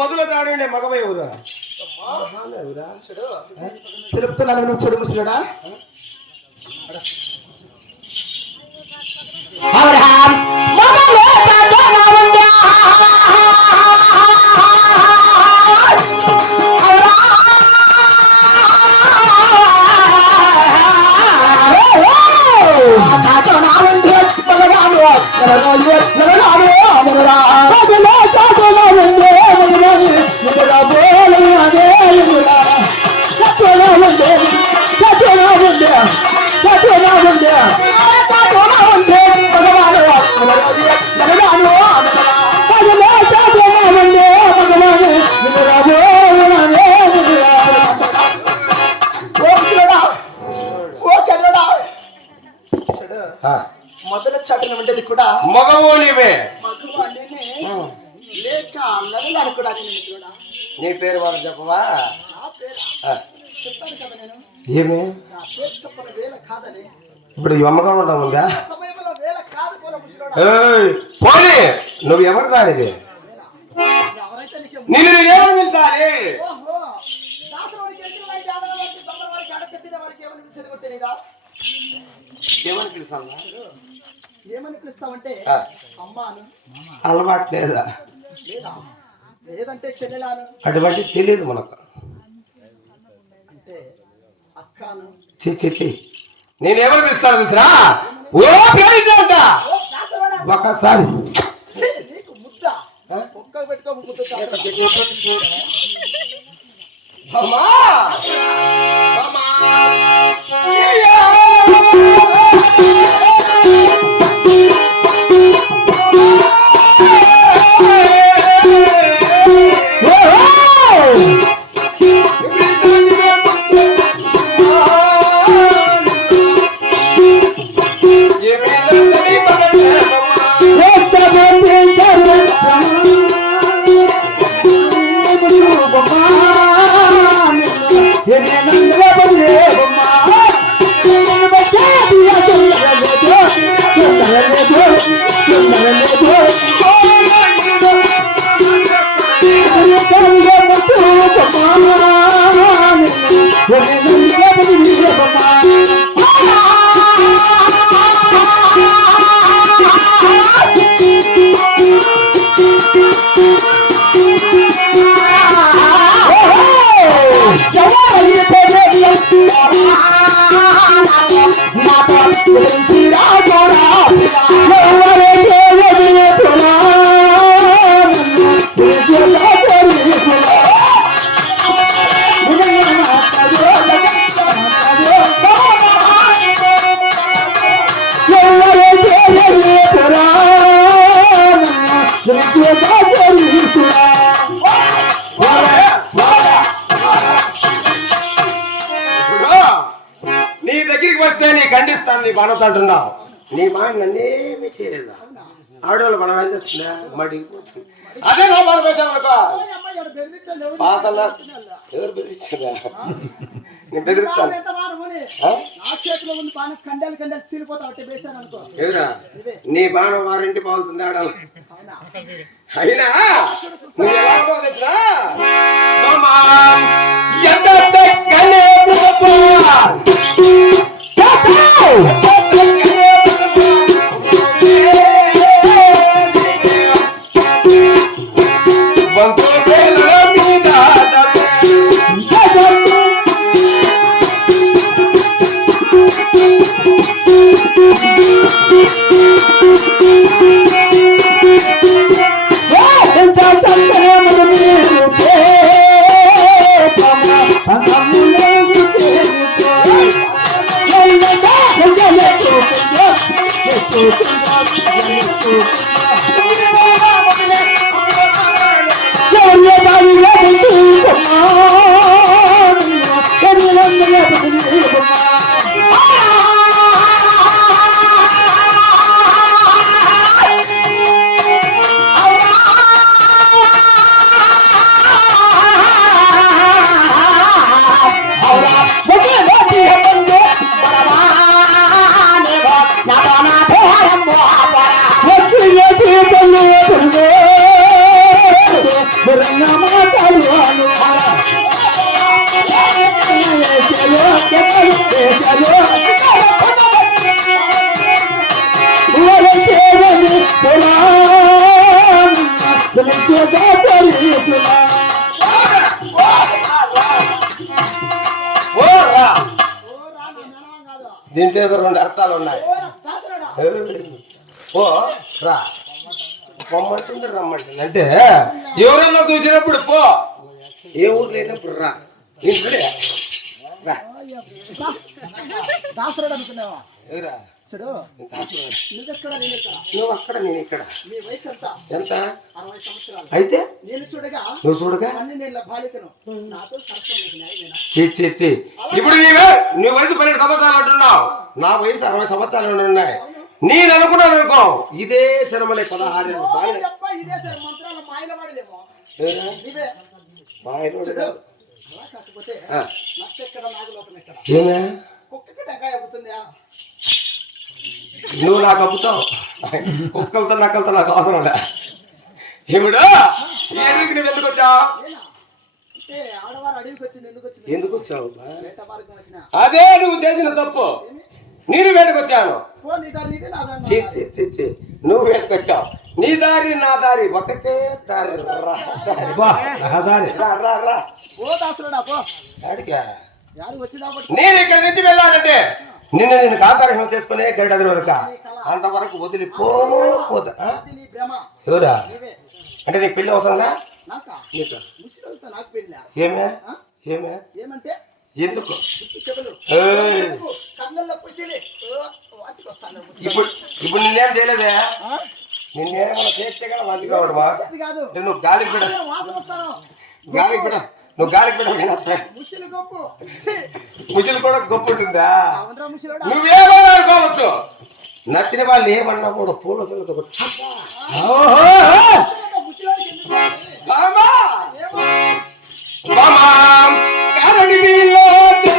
మొదలుతాడే మగవై ఊరా తెలుపుతున్నాను నువ్వు చెడు ముసలుడా. మొదలు చాటున ఉండేది కూడా మగవు నీవే లేక నదులు కూడా. నీ పేరు వాళ్ళు చెప్పవా? చెప్పాను కదా నేను, ఏమి నా పేరు చెప్పిన వేల కాదని. ఇప్పుడు ఈ అమ్మగా ఉంటావుందా? సమయంలో వేల కాదు పోల ముసలోడా. పోనీ నువ్వు ఎవరు దానిది? ఎవరైతే నేను ఏమని పిలిచాలి? ఏమని పిలిచాలా? ఏమని పిలుస్తావంటే అమ్మాను. అలవాటు లేదా? లేదంటే చెల్లెలాను. అటువంటి తెలియదు మనకు. అంటే అక్కను. చి నేను ఏమని పిలుస్తాను తెలుసురా? ఓ పేరుంట ఒకసారి నీకు ముద్ద ఒక్క పెట్టుకో ముద్ద. నీ దగ్గరికి వస్తే నీ ఖండిస్తాను, నీ బాణత అంటున్నావు. నీ బాణ నన్నేమీ చేయలేదు. ఆడవాళ్ళు మనం ఏం చేస్తుందా మడి అదే నా బాణ వేసామనుకో పాతల్లా ఎవరు బెదిరించారా? నేను బెదిరిస్తాను. ఎవరా నీ బాణం వారింటి పోవాల్సింది ఆడాలి. అయినా నువ్వు ఎలా ఉంటావు తెలుసా? ఎంత చక్కనే ఓ రా ఓ రా నా మేనమామ కాదు దీంట్లో ఏదో రెండు అర్థాలు ఉన్నాయి ఓ రా దాసరాడా ఓ రా పొమ్మంటుంది రమ్మంటుంది అంటే ఎవరన్నా చూసినప్పుడు పో ఏ ఊరు లేనప్పుడు రా ఇంటికి రా దాసరాడు అనుకున్నావా ఎవరా చూడు నువ్వెక్కడ నేను ఎక్కడ నువ్వు అక్కడ నేను ఇక్కడ మీ వయసు ఎంత ఎంత 60 సంవత్సరాలు అయితే నేను చూడగా నువ్వు చూడగా 12 బాలికను నాతో సరసం నీకు న్యాయమేనా చి ఇప్పుడు నీ వయసు 12 సంవత్సరాలు అంటున్నావు నా వయసు 60 సంవత్సరాలు ఉన్నాయి నేను అనుకున్నాను అనుకో ఇదే సినిమలే 16 ఏళ్ళు బాగా ఇదే సార్ మంత్రాల మాయల వాడిదేమో ఎవరా? నీవే బాగా అలా కాకపోతే నష్టెక్కడ నాగలోకం ఎక్కడ ఏమే కుక్కకి టెంకాయ అవుతుందా నువ్వు నాకు అప్పుతావు కుక్కలతో నక్కలతో నాకు అవసరం లే ఇప్పుడు ఎందుకు నువ్వు ఎందుకు వచ్చావు ఏనా అంటే ఆడవారు అడవికి వచ్చింది ఎందుకు వచ్చింది ఎందుకు వచ్చావు వేట మార్గం వచ్చిన అదే నువ్వు చేసిన తప్పు నేను వేటకొచ్చాను ఫోన్ నీ దారి నీదే నా దారి చి నువ్వు వేటకొచ్చావు నీ దారి నా దారి ఒకటే దారి రా ఓ దాసరాడా పో అడిగా యాడికి వచ్చినా నేను ఇక్కడి నుంచి వెళ్ళాలంటే నేను కాంతారహం చేసుకునే గడిడ వరకు అంతవరకు వదిలిపోను పోతా నీ ప్రేమ ఎవరా నీవే అంటే నీకు పెళ్లి అవసరంగా నాకా నీకు ముసిలతో నాకు పెళ్ళా ఏమే ఏమే ఏమంటే ఎందుకు గుప్పు చెవులు ఏయ్. కళ్ళల్లో పుసిలి వాటికి వస్తాను ఇప్పుడు నిన్నేం చేయలేదే నిన్నేమన్నా చేస్తే కదా మంచి కావడమా అది కాదు అంటే నువ్వు గాలికి బిడ వాసన వస్తాను గాలికి బిడ నువ్వు గాలికి బిడ వినొచ్చు ముసిలి గొప్పు ముసలి కూడా గొప్ప ఉంటుందా అవునరా ముసిలోడా నువ్వేమన్నా అనుకోవచ్చు నచ్చిన వాళ్ళు ఏమన్నా కూడా పూల సొలతో ముసిలోడికి ఎందుకు Come on.